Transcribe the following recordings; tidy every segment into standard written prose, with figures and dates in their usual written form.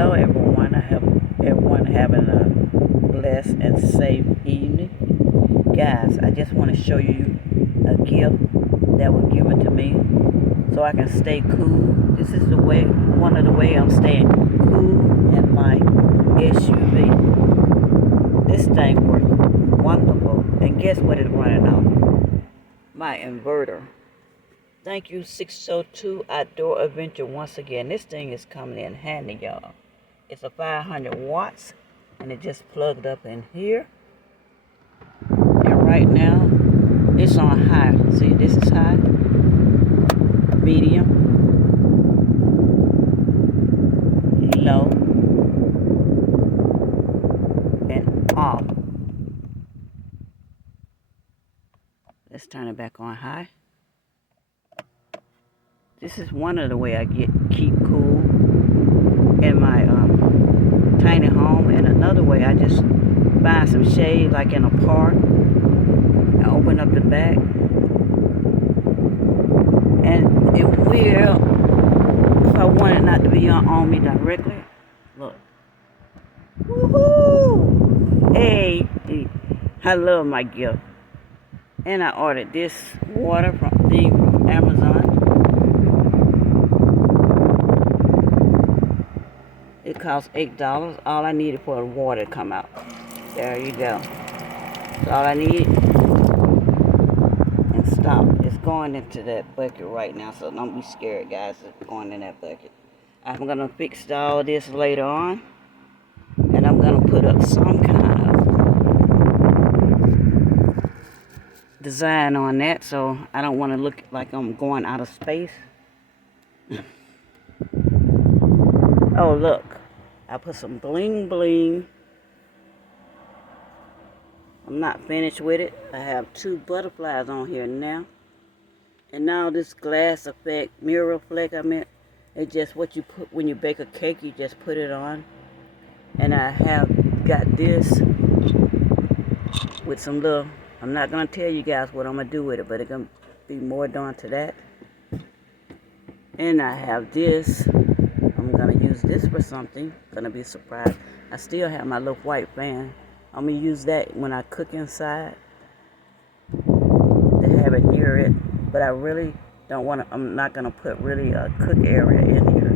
Hello everyone. I hope everyone having a blessed and safe evening. Guys, I just want to show you a gift that was given to me so I can stay cool. This is one of the way I'm staying cool in my SUV. This thing works wonderful. And guess what it's running on? My inverter. Thank you, 602 Outdoor Adventure, once again. This thing is coming in handy, y'all. It's a 500 watts, and it just plugged up in here. And right now, it's on high. See, this is high, medium, low, and off. Let's turn it back on high. This is one of the way I keep cool in my tiny home, and another way I just find some shade like in a park and open up the back, and it will, if I want it not to be on me directly, look, woohoo, hey, I love my gift. And I ordered this water from Amazon. It cost $8. All I needed for the water to come out. There you go. That's all I need. And stop. It's going into that bucket right now, so don't be scared, guys. It's going in that bucket. I'm going to fix all this later on. And I'm going to put up some kind of design on that, so I don't want to look like I'm going out of space. Oh, look. I put some Bling Bling. I'm not finished with it. I have 2 butterflies on here now. And now this glass effect, mirror effect, it's just what you put when you bake a cake. You just put it on. And I have got this with some little, I'm not going to tell you guys what I'm going to do with it, but it's going to be more done to that. And I have this. I'm going to use this for something. Going to be a surprise. I still have my little white fan. I'm going to use that when I cook inside to have it near it. But I really don't want to, I'm not going to put really a cook area in here.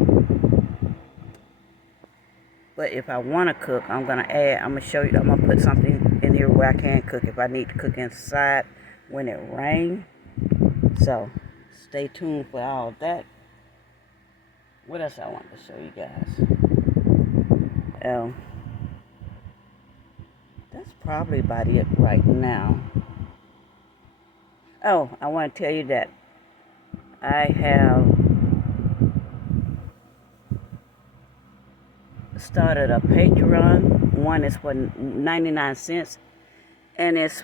But if I want to cook, I'm going to add, I'm going to show you, I'm going to put something in here where I can cook if I need to cook inside when it rains. So stay tuned for all of that. What else I want to show you guys? That's probably about it right now. Oh, I want to tell you that I have started a Patreon. One is for 99 cents, and it's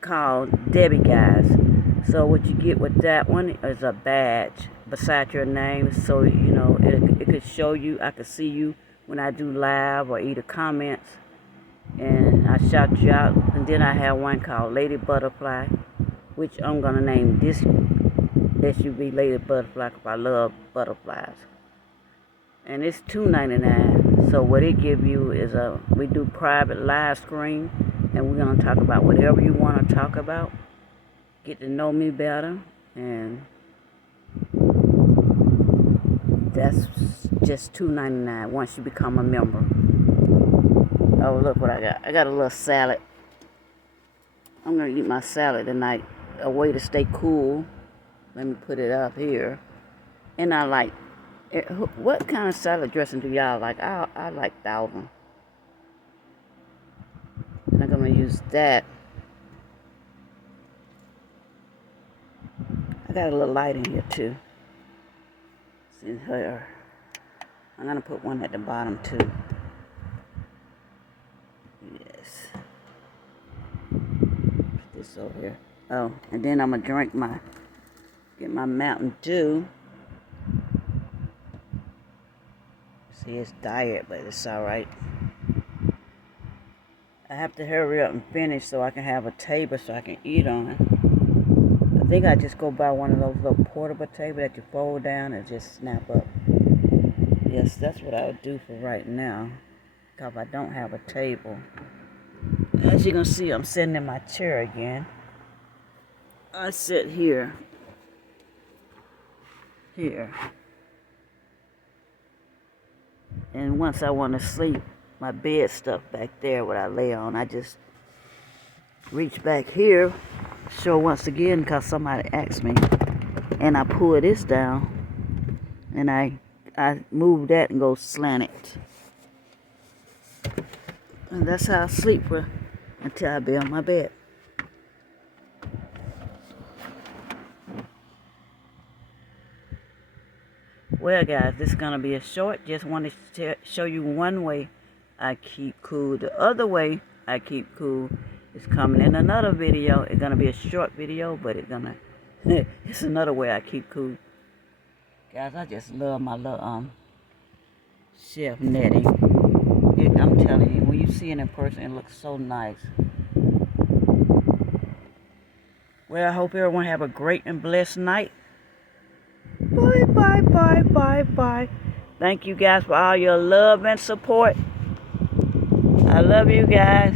called Debbie Guys. So what you get with that one is a badge beside your name, so you know it could show you, I could see you when I do live or either comments, and I shout you out. And then I have one called Lady Butterfly, which I'm gonna name this SUV Lady Butterfly because I love butterflies. And it's $2.99. So what it give you is we do private live stream, and we're gonna talk about whatever you want to talk about. Get to know me better, and that's just $2.99 once you become a member. Oh, look what I got. I got a little salad. I'm gonna eat my salad tonight. A way to stay cool. Let me put it up here. And I like, what kind of salad dressing do y'all like? I like Thousand. And I'm gonna use that. I got a little light in here too. See her. I'm gonna put one at the bottom too. Yes. Put this over here. Oh, and then I'm gonna get my Mountain Dew. See, it's diet, but it's alright. I have to hurry up and finish so I can have a table so I can eat on. I think I just go buy one of those little portable tables that you fold down and just snap up. Yeah, guess that's what I'll do for right now, because I don't have a table. As you can see, I'm sitting in my chair again. I sit here. And once I want to sleep, my bed stuff back there, what I lay on, I just reach back here, show once again, because somebody asked me, and I pull this down, and I move that and go slant it. And that's how I sleep until I be on my bed. Well, guys, this is going to be a short. Just wanted to show you one way I keep cool. The other way I keep cool is coming in another video. It's going to be a short video, but it's another way I keep cool. Guys, I just love my little chef netting. I'm telling you, when you see it in person, it looks so nice. Well, I hope everyone have a great and blessed night. Bye, bye, bye, bye, bye. Thank you guys for all your love and support. I love you guys.